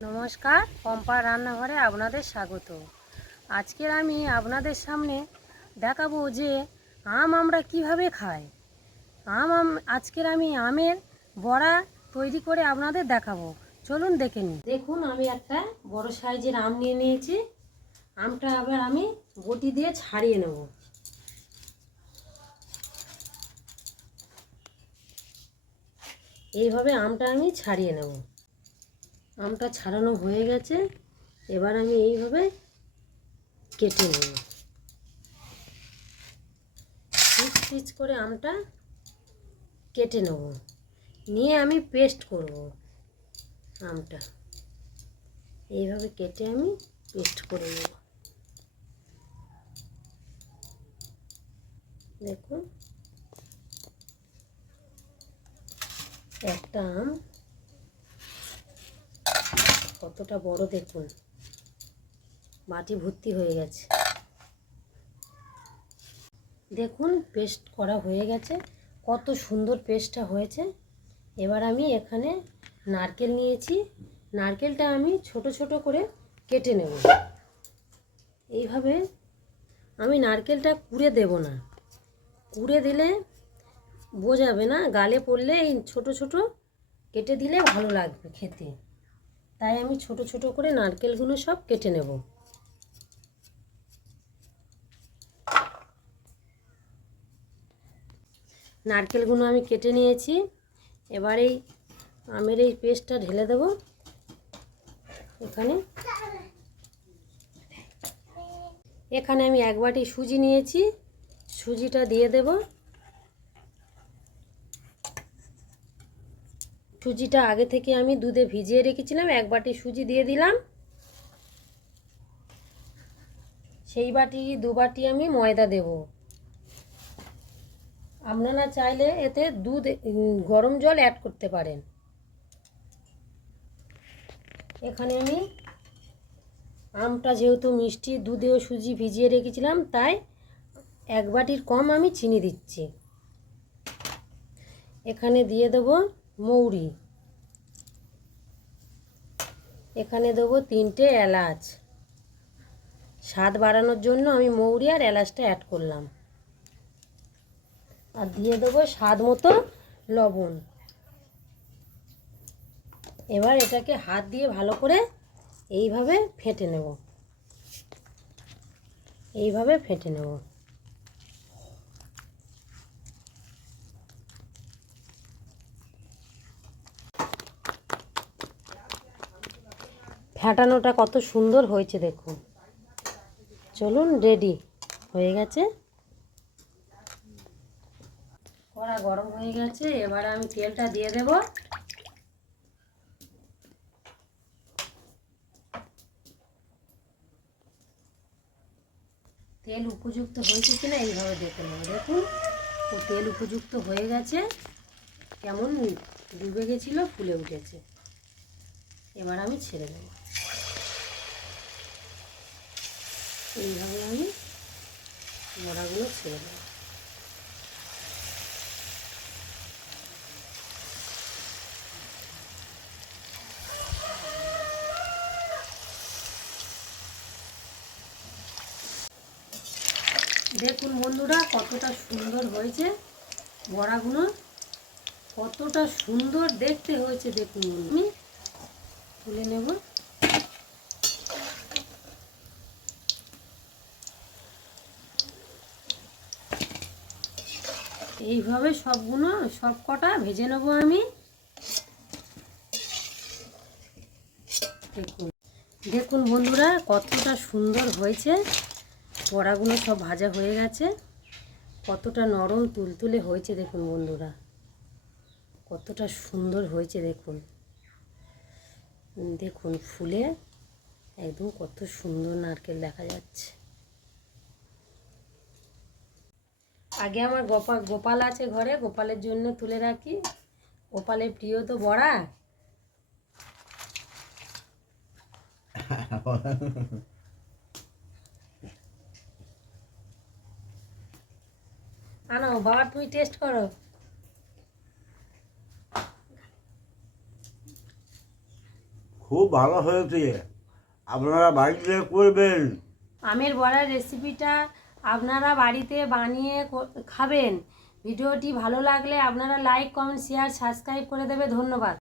নমস্কার, পম্পার রান্নাঘরে আপনাদের স্বাগত। আজকের আমি আপনাদের সামনে দেখাবো যে আমরা কিভাবে খাই। আজকের আমি আমের বড়া তৈরি করে আপনাদের দেখাবো। চলুন দেখে নিন। দেখুন, আমি একটা বড় সাইজের আম নিয়ে নিয়েছি। আমটা আবার আমি বটি দিয়ে ছাড়িয়ে নেব। এইভাবে আমটা আমি ছাড়িয়ে নেব। আমটা ছাড়ানো হয়ে গেছে, এবার আমি এইভাবে কেটে নেব। পিচ পিচ করে আমটা কেটে নেব, নিয়ে আমি পেস্ট করব। আমটা এইভাবে কেটে আমি পেস্ট করে নেব। দেখুন, একটা আম কতটা বড়, দেখুন বাটি ভর্তি হয়ে গেছে। দেখুন, পেস্ট করা হয়ে গেছে, কত সুন্দর পেস্টটা হয়েছে। এবার আমি এখানে নারকেল নিয়েছি, নারকেলটা আমি ছোট ছোট করে কেটে নেব। এইভাবে আমি নারকেলটা কুড়ে দেব না, কুড়ে দিলে বোঝাবে না, গালে পড়লে এই ছোট ছোট কেটে দিলে ভালো লাগবে খেতে। তাই আমি ছোট ছোট করে নারকেলগুলো সব কেটে নেব। নারকেলগুলো আমি কেটে নিয়েছি। এবার এই আমের এই পেস্টটা ঢেলে দেব এখানে। এখানে আমি এক বাটি সুজি নিয়েছি, সুজিটা দিয়ে দেব। সুজিটা আগে থেকে আমি দুধে ভিজিয়ে রেখেছিলাম, এক বাটি সুজি দিয়ে দিলাম। সেই বাটি দু বাটি আমি ময়দা দেব। আপনারা চাইলে এতে দুধ গরম জল অ্যাড করতে পারেন। এখানে আমি আমটা যেহেতু মিষ্টি, দুধে ও সুজি ভিজিয়ে রেখেছিলাম, তাই এক বাটির কম আমি চিনি দিচ্ছি। এখানে দিয়ে দেব মৌরি, এখানে দেবো 3টে এলাচ। স্বাদ বাড়ানোর জন্য আমি মৌরি আর এলাচটা অ্যাড করলাম। আর দিয়ে দেবো স্বাদ মতো লবণ। এবার এটাকে হাত দিয়ে ভালো করে এইভাবে ফেটে নেব, এইভাবে ফেটে নেব। ফেটানোটা কত সুন্দর হয়েছে দেখুন। চলুন, রেডি হয়ে গেছে। কড়া গরম হয়ে গেছে, এবার আমি তেলটা দিয়ে দেব। তেল উপযুক্ত হয়েছে কিনা এইভাবে দেখে নেব। দেখুন, ও তেল উপযুক্ত হয়ে গেছে, কেমন ডুবে গেছিল, ফুলে উঠেছে। এবার আমি ছেড়ে দেব। এইভাবে আমি বড়াগুলো ছেড়ে দেব। দেখুন বন্ধুরা, কতটা সুন্দর হয়েছে বড়াগুলো, কতটা সুন্দর দেখতে হয়েছে। দেখুন, আমি তুলে নেব। এইভাবে সব কটা ভেজে নেব আমি। দেখুন দেখুন বন্ধুরা, কতটা সুন্দর হয়েছে। বড়াগুলো সব ভাজা হয়ে গেছে, কতটা নরম তুলতুলে হয়েছে। দেখুন বন্ধুরা, কতটা সুন্দর হয়েছে। দেখুন দেখুন ফুলে একদম কত সুন্দর নারকেল দেখা যাচ্ছে। আগে আমার গোপাল আছে ঘরে, গোপালের জন্য তুলে রাখি। গোপালের প্রিয় তো বড়া। আনো বাবা, তুমি টেস্ট করো। খুব ভালো হয়েছে, আপনারা বাড়িতে করবেন। আমের বড়ার রেসিপিটা আপনারা বাড়িতে বানিয়ে খাবেন। ভিডিওটি ভালো লাগলে আপনারা লাইক, কমেন্ট, শেয়ার, সাবস্ক্রাইব করে দেবে। ধন্যবাদ।